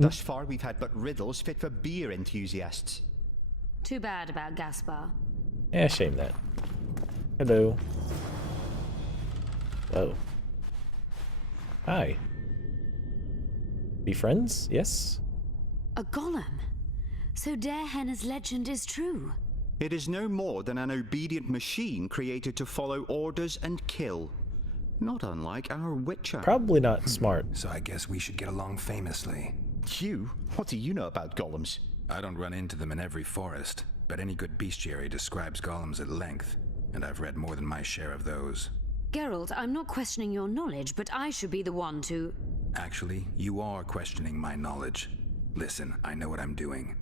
Thus far, we've had but riddles fit for beer enthusiasts. Too bad about Gaspar. Yeah, shame that. Hello. Whoa. Hi. Be friends? Yes? A golem? So Derhenna's legend is true? It is no more than an obedient machine created to follow orders and kill. Not unlike our Witcher. Probably not smart. So I guess we should get along famously. You? What do you know about golems? I don't run into them in every forest, but any good bestiary describes golems at length, and I've read more than my share of those. Geralt, I'm not questioning your knowledge, but I should be the one to... Actually, you are questioning my knowledge. Listen, I know what I'm doing.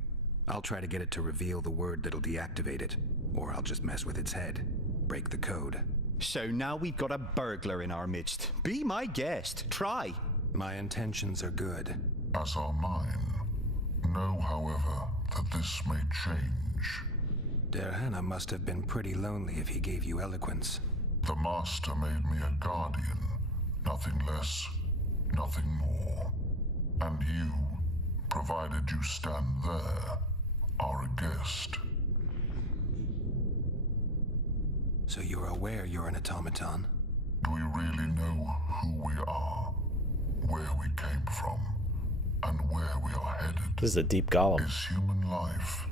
I'll try to get it to reveal the word that'll deactivate it, or I'll just mess with its head. Break the code. So now we've got a burglar in our midst. Be my guest. Try. My intentions are good. As are mine. Know, however, that this may change. Derhenna must have been pretty lonely if he gave you eloquence. The Master made me a guardian. Nothing less, nothing more. And you, provided you stand there, are a guest. So you're aware you're an automaton? Do we really know who we are, where we came from, and where we are headed? This is a deep golem. Is human life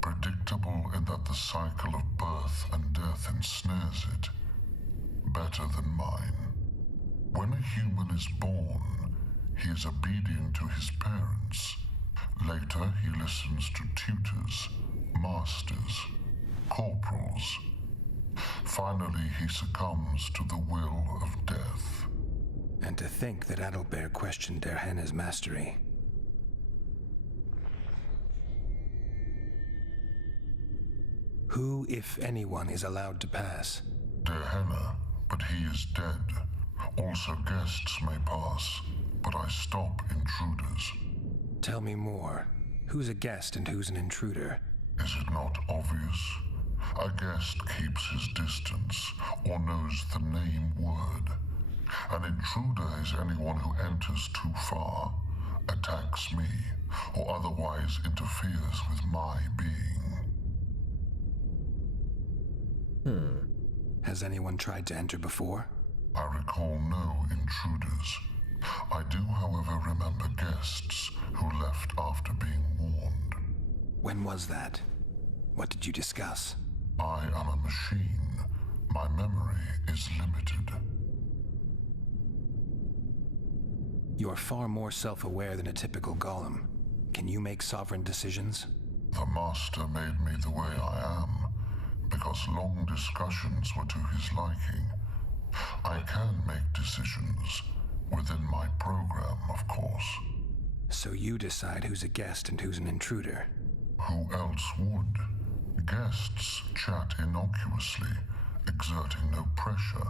predictable in that the cycle of birth and death ensnares it? Better than mine. When a human is born, he is obedient to his parents. Later, he listens to tutors, masters, corporals. Finally, he succumbs to the will of death. And to think that Adalbert questioned Derhenna's mastery. Who, if anyone, is allowed to pass? Derhenna, but he is dead. Also guests may pass, but I stop intruders. Tell me more. Who's a guest and who's an intruder? Is it not obvious? A guest keeps his distance, or knows the name word. An intruder is anyone who enters too far, attacks me, or otherwise interferes with my being. Has anyone tried to enter before? I recall no intruders. I do, however, remember guests who left after being warned. When was that? What did you discuss? I am a machine. My memory is limited. You are far more self-aware than a typical golem. Can you make sovereign decisions? The Master made me the way I am, because long discussions were to his liking. I can make decisions, within my program, of course. So you decide who's a guest and who's an intruder. Who else would? Guests chat innocuously, exerting no pressure.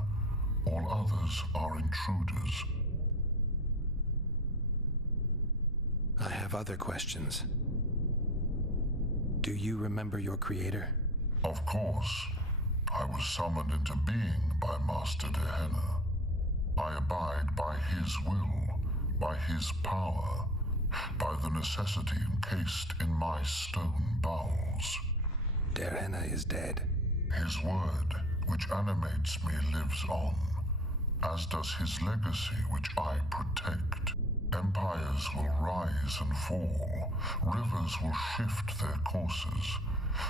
All others are intruders. I have other questions. Do you remember your creator? Of course. I was summoned into being by Master Derhenna. I abide by his will, by his power, by the necessity encased in my stone bowels. Derhenna is dead. His word, which animates me, lives on, as does his legacy, which I protect. Empires will rise and fall, rivers will shift their courses,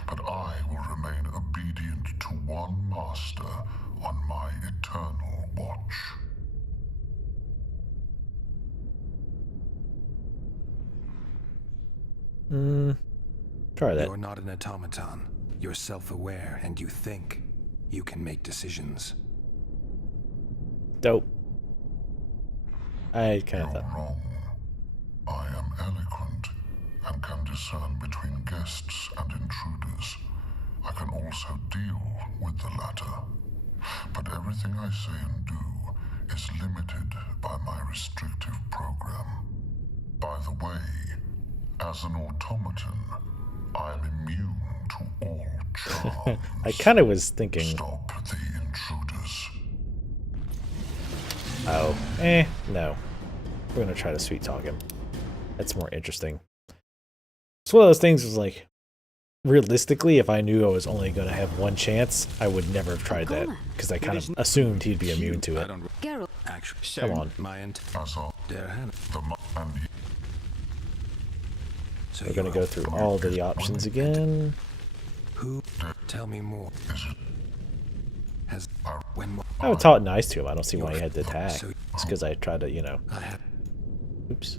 but I will remain obedient to one master on my eternal watch. Try that. You're not an automaton. You're self-aware and you think. You can make decisions. Dope. I kind of You're thought. wrong. I am eloquent and can discern between guests and intruders. I can also deal with the latter. But everything I say and do is limited by my restrictive program. By the way, as an automaton, I am immune to all charms. I kind of was thinking. Stop the intruders. Oh, no. We're gonna try to sweet talk him. That's more interesting. It's one of those things was like, realistically, if I knew I was only going to have one chance, I would never have tried that because I kind of assumed he'd be immune to I it. don't Geralt, actually. Come on. My int. As of Der Hannah. the and So We're going to go through all the options again. Who? Tell me more. is it Has when I would talk nice to him. I don't see why he had to attack. So- It's because I tried to, you know. I have. Oops.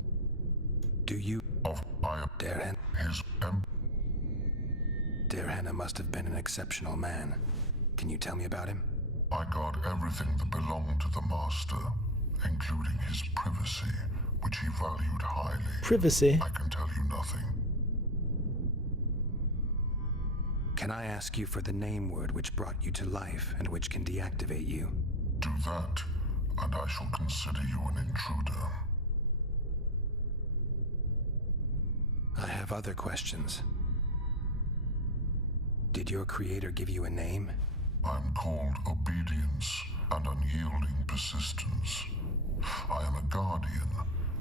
Do you? of I am Der Hannah. his Der Hannah must have been an exceptional man. Can you tell me about him? I guard everything that belonged to the master, including his privacy, which he valued highly. Privacy. I can tell you nothing. Can I ask you for the name word which brought you to life and which can deactivate you? Do that, and I shall consider you an intruder. I have other questions. Did your creator give you a name? I'm called obedience and unyielding persistence. I am a guardian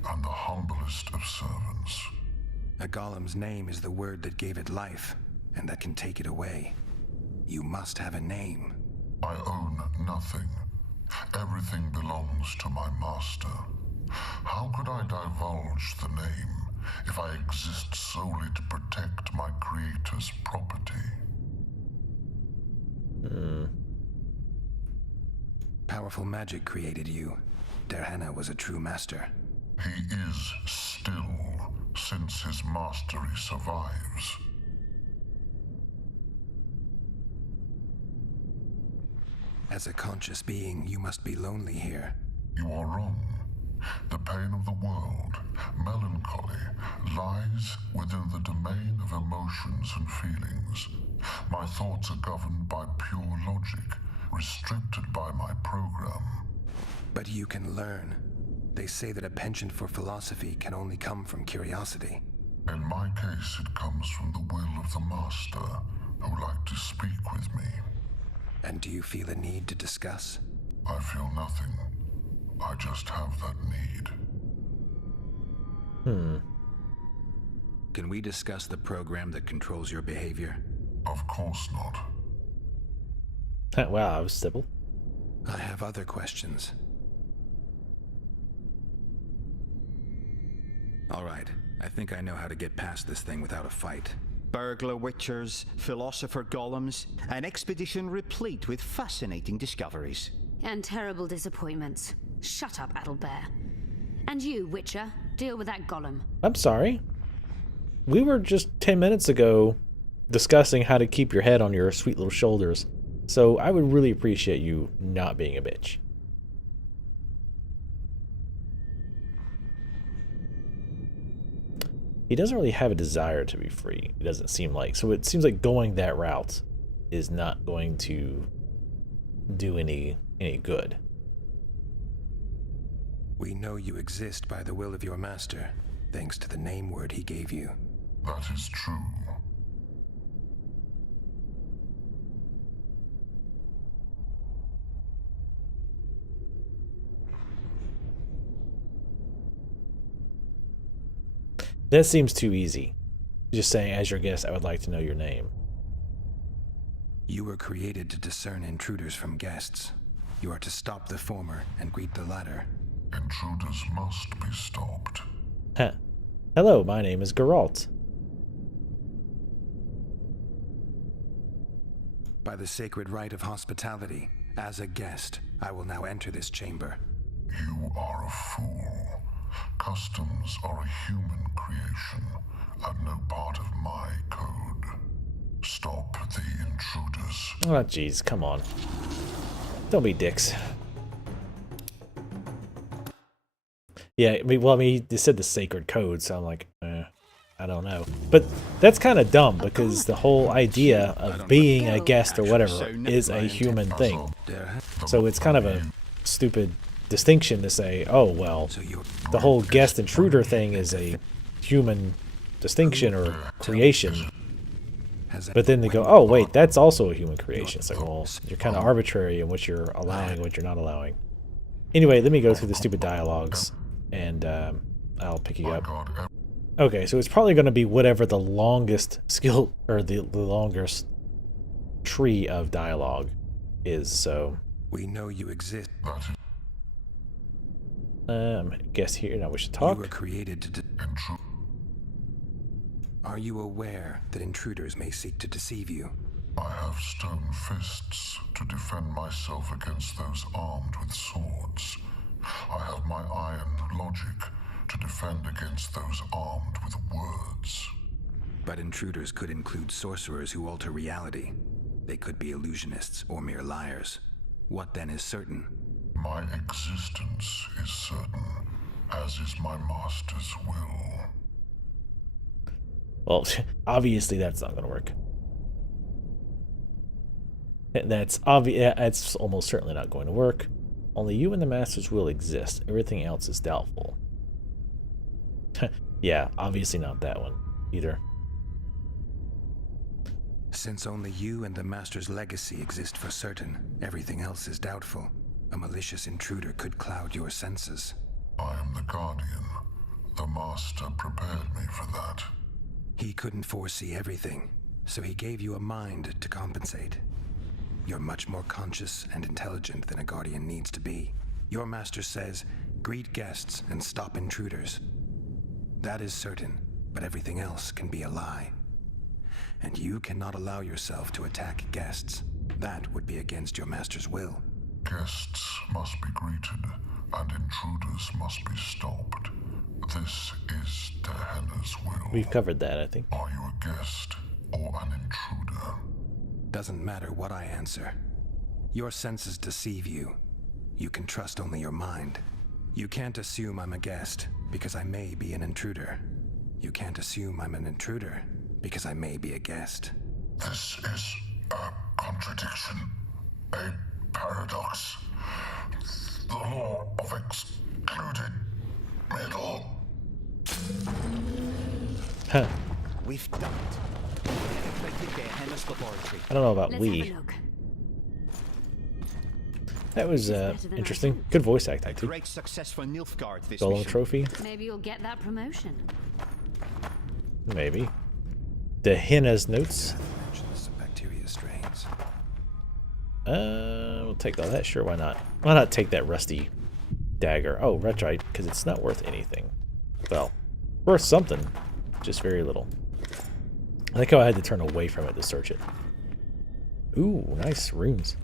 and the humblest of servants. A golem's name is the word that gave it life, and that can take it away. You must have a name. I own nothing. Everything belongs to my master. How could I divulge the name if I exist solely to protect my creator's property? Powerful magic created you. Der Hannah was a true master. He is still, since his mastery survives. As a conscious being, you must be lonely here. You are wrong. The pain of the world, melancholy, lies within the domain of emotions and feelings. My thoughts are governed by pure logic, restricted by my program. But you can learn. They say that a penchant for philosophy can only come from curiosity. In my case, it comes from the will of the master, who like to speak with me. And do you feel a need to discuss? I feel nothing. I just have that need. Can we discuss the program that controls your behavior? Of course not. Wow, I was simple. I have other questions. All right, I think I know how to get past this thing without a fight. Burglar witchers, philosopher golems, an expedition replete with fascinating discoveries. and terrible disappointments. Shut up, Adelbear. And you, Witcher, deal with that golem. I'm sorry. We were just 10 minutes ago discussing how to keep your head on your sweet little shoulders. So I would really appreciate you not being a bitch. He doesn't really have a desire to be free, it doesn't seem like. So it seems like going that route is not going to do any good. We know you exist by the will of your master, thanks to the name word he gave you. That is true. That seems too easy. Just saying, as your guest, I would like to know your name. You were created to discern intruders from guests. You are to stop the former and greet the latter. Intruders must be stopped. Huh. Hello, my name is Geralt. By the sacred right of hospitality, as a guest, I will now enter this chamber. You are a fool. Customs are a human creation and no part of my code. Stop the intruders. Oh, jeez, come on. Don't be dicks. Yeah, I mean, they said the sacred code, so I'm like, I don't know. But that's kind of dumb, because the whole idea of being a guest or whatever is a human thing. So it's kind of a stupid distinction to say, oh, well, the whole guest intruder thing is a human distinction or creation. But then they go, oh, wait, that's also a human creation. It's like, well, you're kind of arbitrary in what you're allowing and what you're not allowing. Anyway, let me go through the stupid dialogues, and I'll pick you My up. God, Okay, so it's probably going to be whatever the longest skill, or the longest tree of dialogue is, so... We know you exist. I guess here, now we should You talk. were created to... Are you aware that intruders may seek to deceive you? I have stone fists to defend myself against those armed with swords. I have my iron logic to defend against those armed with words. But intruders could include sorcerers who alter reality. They could be illusionists or mere liars. What then is certain? My existence is certain, as is my master's will. Well, obviously that's not going to work. That's obvious. It's almost certainly not going to work. Only you and the Master's will exist. Everything else is doubtful. Yeah, obviously not that one either. Since only you and the Master's legacy exist for certain, everything else is doubtful. A malicious intruder could cloud your senses. I am the Guardian. The Master prepared me for that. He couldn't foresee everything, so he gave you a mind to compensate. You're much more conscious and intelligent than a Guardian needs to be. Your Master says, greet guests and stop intruders. That is certain, but everything else can be a lie. And you cannot allow yourself to attack guests. That would be against your Master's will. Guests must be greeted, and intruders must be stopped. This is Tehenna's will. We've covered that, I think. Are you a guest or an intruder? Doesn't matter what I answer. Your senses deceive you. You can trust only your mind. You can't assume I'm a guest, because I may be an intruder. You can't assume I'm an intruder, because I may be a guest. This is a contradiction, a paradox. The law of excluded middle. Huh. We've done it. Penetrated Gehenna's laboratory. I don't know about Let's we. have a look. That was interesting. Good voice acting too. Great success for Nilfgaard this Golem mission. trophy, Maybe you'll get that promotion. maybe. Tehenna's notes. Mentions some bacteria strains. We'll take all that. Sure, why not? Why not take that rusty dagger? Oh, that's right, because it's not worth anything. Well, worth something, just very little. I like how I had to turn away from it to search it. Ooh, nice runes.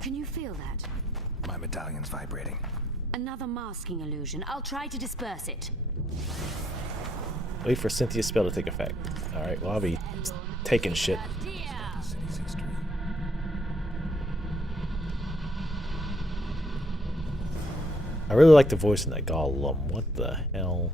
Can you feel that? My medallion's vibrating. Another masking illusion. I'll try to disperse it. Wait for Cynthia's spell to take effect. Alright, well, I'll be taking shit. City's history. I really like the voice in that golem. What the hell?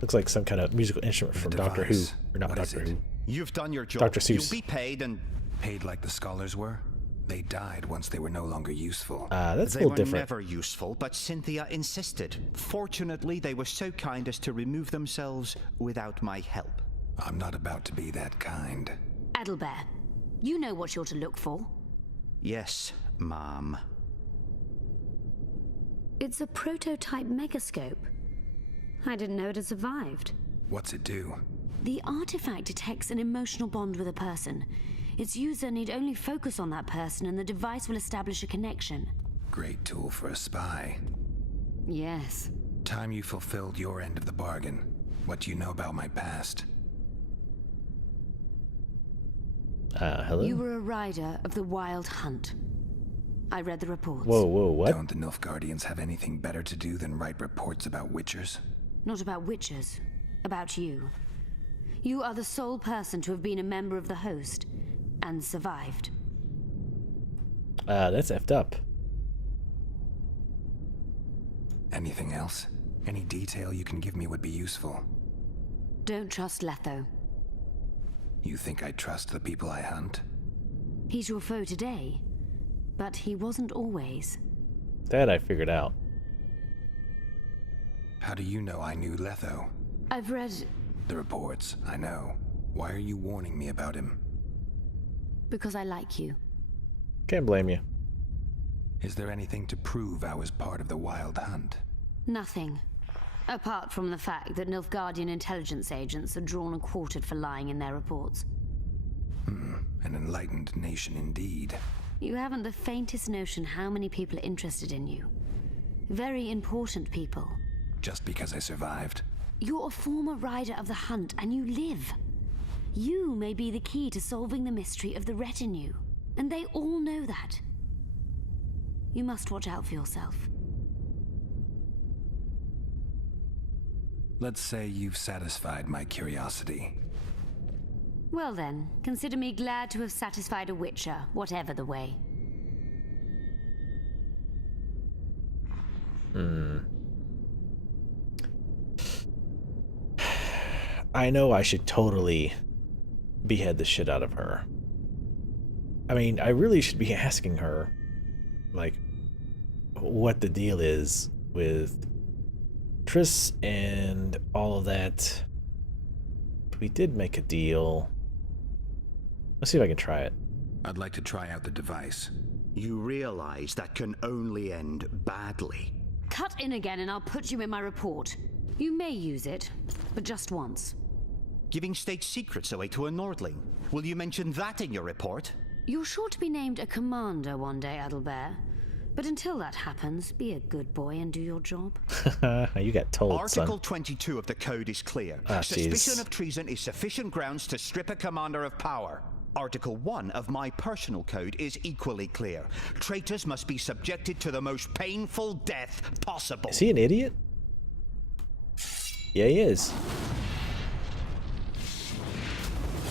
Looks like some kind of musical instrument from Doctor Who. device. Or not What is Doctor it? Who. You've done your job. Dr. Seuss. You'll be paid, and Paid like the scholars were? They died once they were no longer useful. That's a they little were different. never useful, but Cynthia insisted. Fortunately, they were so kind as to remove themselves without my help. I'm not about to be that kind. Adelbert, you know what you're to look for. Yes, ma'am. It's a prototype megascope. I didn't know it had survived. What's it do? The artifact detects an emotional bond with a person. Its user need only focus on that person and the device will establish a connection. Great tool for a spy. Yes. Time you fulfilled your end of the bargain. What do you know about my past? Hello? You were a rider of the Wild Hunt. I read the reports. Whoa, what? Don't the Nilfgaardians have anything better to do than write reports about witchers? Not about witches. About you. You are the sole person to have been a member of the host and survived. That's effed up. Anything else? Any detail you can give me would be useful. Don't trust Letho. You think I trust the people I hunt? He's your foe today, but he wasn't always. That I figured out. How do you know I knew Letho? I've read... The reports, I know. Why are you warning me about him? because I like you. Can't blame you. Is there anything to prove I was part of the Wild Hunt? Nothing. Apart from the fact that Nilfgaardian intelligence agents are drawn and quartered for lying in their reports. An enlightened nation indeed. You haven't the faintest notion how many people are interested in you. Very important people. Just because I survived. You're a former rider of the hunt, and you live. You may be the key to solving the mystery of the retinue, and they all know that. You must watch out for yourself. Let's say you've satisfied my curiosity. Well then, consider me glad to have satisfied a Witcher, whatever the way. I know I should totally behead the shit out of her. I mean, I really should be asking her, like, what the deal is with Triss and all of that. We did make a deal. Let's see if I can try it. I'd like to try out the device. You realize that can only end badly. Cut in again and I'll put you in my report. You may use it, but just once. Giving state secrets away to a Nordling. Will you mention that in your report? You're sure to be named a commander one day, Adalbert. But until that happens, be a good boy and do your job. You got told, Article son. 22 of the Code is clear. Ah, Suspicion jeez. of treason is sufficient grounds to strip a commander of power. Article 1 of my personal code is equally clear. Traitors must be subjected to the most painful death possible. Is he an idiot? Yeah, he is.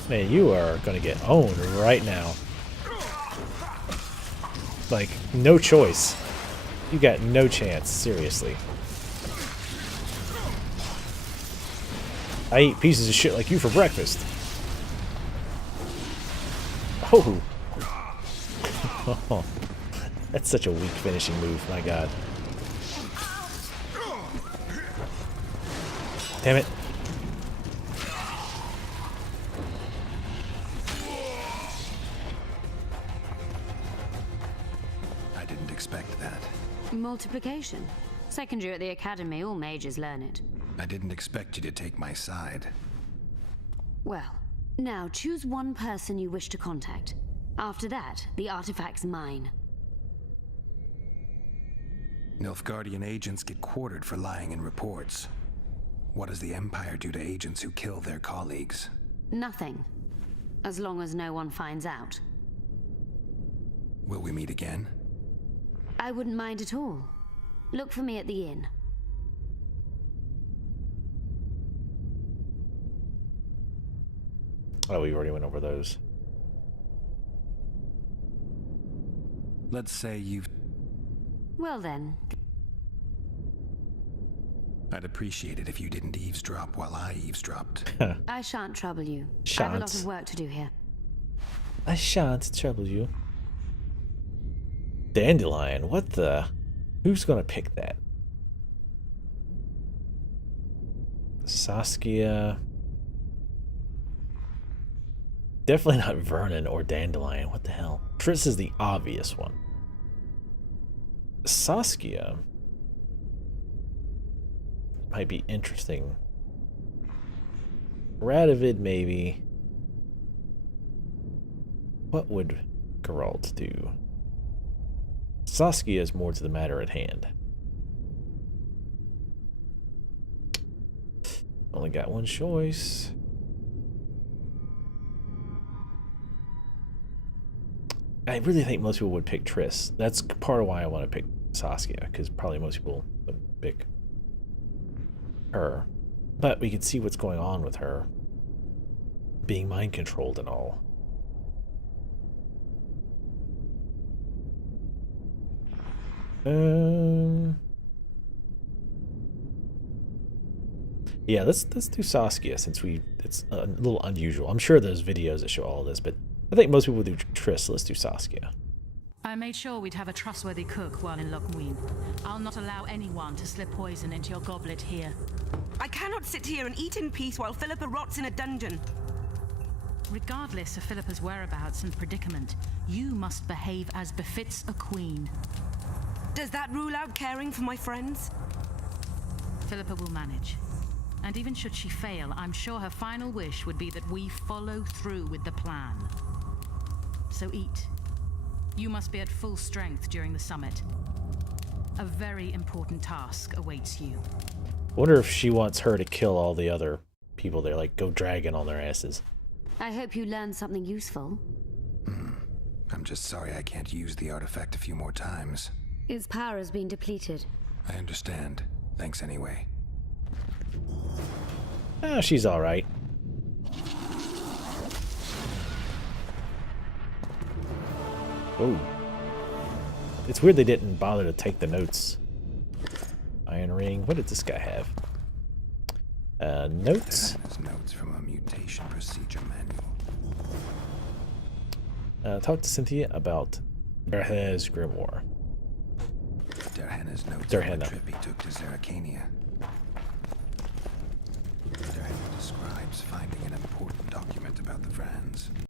Man, you are gonna get owned right now. Like, no choice. You got no chance, seriously. I eat pieces of shit like you for breakfast. Oh. That's such a weak finishing move, my god. Damn it. I didn't expect that. Multiplication. Second year at the academy, all mages learn it. I didn't expect you to take my side. Well, now choose one person you wish to contact. After that, the artifact's mine. Nilfgaardian agents get quartered for lying in reports. What does the Empire do to agents who kill their colleagues? Nothing. As long as no one finds out. Will we meet again? I wouldn't mind at all. Look for me at the inn. Oh, we already went over those. Let's say you've... Well then. I'd appreciate it if you didn't eavesdrop while I eavesdropped. I shan't trouble you. I Shan't. have a lot of work to do here. I shan't trouble you. Dandelion, what the? Who's gonna pick that? Saskia. Definitely not Vernon or Dandelion. What the hell? Triss is the obvious one. Saskia might be interesting. Radovid, maybe. What would Geralt do? Saskia is more to the matter at hand. Only got one choice. I really think most people would pick Triss. That's part of why I want to pick Saskia, because probably most people would pick her. But we can see what's going on with her being mind controlled and all. Yeah, let's do Saskia since it's a little unusual. I'm sure there's videos that show all of this, but I think most people do Triss, so let's do Saskia. I made sure we'd have a trustworthy cook while in Lochmuin. I'll not allow anyone to slip poison into your goblet here. I cannot sit here and eat in peace while Philippa rots in a dungeon. Regardless of Philippa's whereabouts and predicament, you must behave as befits a queen. Does that rule out caring for my friends? Philippa will manage. And even should she fail, I'm sure her final wish would be that we follow through with the plan. So eat. You must be at full strength during the summit. A very important task awaits you. Wonder if she wants her to kill all the other people there, like go dragging on their asses. I hope you learned something useful. I'm just sorry I can't use the artifact a few more times. Its power has been depleted. I understand. Thanks anyway. Oh, she's alright. Oh. It's weird they didn't bother to take the notes. Iron ring. What did this guy have? Notes? There's notes from a mutation procedure manual. Talk to Cynthia about Derhenna's grimoire. Derhenna's notes Derhenna. from the trip he took to Zerrikania. Derhenna describes finding an important document about the Vrans.